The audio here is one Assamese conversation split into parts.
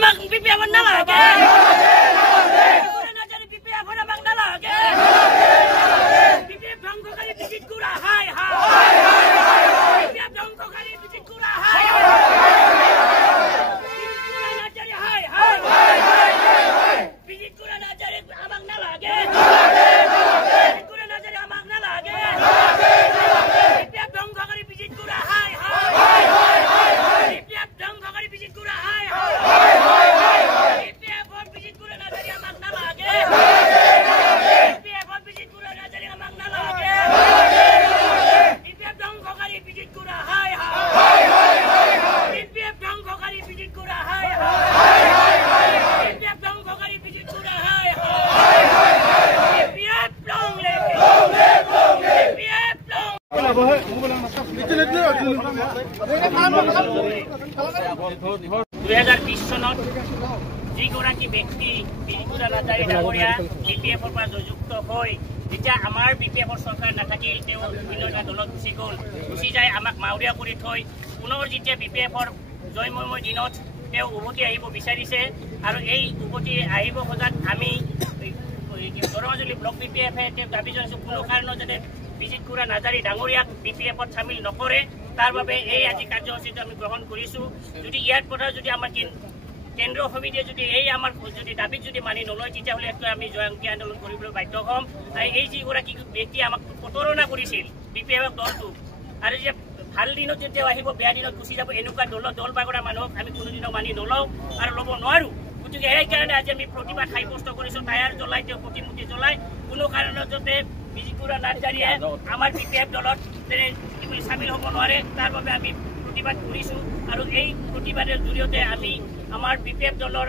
আমাক বিপিএফ নালাগে নাজারি বিপিএফ আমাক নালাগে বিপিএফ ধ্বংসকারী বিজিত গুড়া হাই হাই বিপিএফ ধ্বংসকারী বিজিত গুড়া হাই নাজারি হাই হাই বিজিত গুড়া নাজারি আমাক নালাগে বিজিত গুড়া নাজারি আমাক নালাগে বিপিএফ ধ্বংসকারী বিজিত গুড়া হাই হাই বিপিএফ ধ্বংসকারী বিজিত গুড়া হাই হাই বিপিএফ বিজিত গুড়া নাজারি আমাক নালাগে বিপিএফ বিজিত গুড়া নাজারি আমাক নালাগে বিপিএফ ধ্বংসকারী বিজিত গুড়া হাই হাই বিপিএফ ধ্বংসকারী বিজিত গুড়া হাই হাই বিপিএফ ধ্বংসকারী বিজিত গুড়া হাই হাই BPF long live BPF long 2020 চনত যিগৰাকী ব্যক্তি বিজিত নাজাৰী ডাঙৰীয়া বিপিএফৰ পৰা যুক্ত হৈ যেতিয়া আমাৰ বিপিএফৰ চৰকাৰ নাথাকিল তেওঁ বিভিন্ন এটা দলত গুচি যায় আমাক মাউৰীয়া কৰি থৈ পুনৰ যেতিয়া বিপিএফৰ জয়ময় দিনত তেওঁ উভতি আহিব বিচাৰিছে আৰু এই উভতি আহিব খোজাত আমি দৰঙাজুলি ব্লক বিপিএফে তেওঁ দাবী জনাইছোঁ কোনো কাৰণত যাতে বিজিত গুড়া নাজাৰী ডাঙৰীয়াক বিপিএফত চামিল নকৰে তাৰ বাবে এই আজি কাৰ্যসূচীটো আমি গ্ৰহণ কৰিছোঁ যদি ইয়াৰ পৰা যদি আমাৰ কেন্দ্ৰীয় সমিতিয়ে যদি এই আমাৰ যদি দাবীত যদি মানি নলয় তেতিয়াহ'লে আমি জয়ন্তী আন্দোলন কৰিবলৈ বাধ্য হ'ম আৰু এই যিগৰাকী ব্যক্তিয়ে আমাক প্ৰতাৰণা কৰিছিল বিপিএফ দলটোক আৰু যে ভাল দিনত যদি তেওঁ আহিব বেয়া দিনত গুচি যাব এনেকুৱা দল বাগৰা মানুহক আমি কোনোদিনও মানি নলওঁ আৰু ল'ব নোৱাৰোঁ গতিকে সেইকাৰণে আজি আমি প্ৰতিবাদ সাব্যস্ত কৰিছোঁ টায়াৰ জ্বলাই তেওঁ প্ৰতিমূৰ্তি জ্বলাই কোনো কাৰণত যাতে বিজিত গুড়া নাজাৰীয়ে আমাৰ বিপিএফ দলত চামিল হ'ব নোৱাৰে তাৰ বাবে আমি প্ৰতিবাদ কৰিছোঁ আৰু এই প্ৰতিবাদৰ জৰিয়তে আমি আমাৰ বিপিএফ দলৰ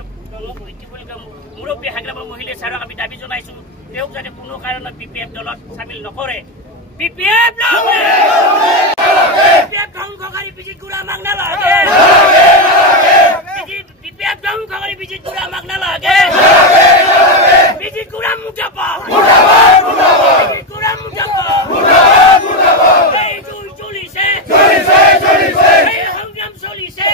মুৰব্বী হাগ্ৰামৰ মহিলা ছাৰক আমি দাবী জনাইছোঁ তেওঁক যাতে কোনো কাৰণত বিপিএফ দলত চামিল নকৰে বিপিএফ বিপিএফ ধ্বংসকাৰী বিজিত গুড়া আমাক নালাগে বিপিএফ ধ্বংসকাৰী বিজিত গুড়া আমাক নালাগে বিজিত গুড়া মুৰ্দাবাদ বিজিত গুড়া মুৰ্দাবাদ এই জুই চলিছে এই সংগ্ৰাম চলিছে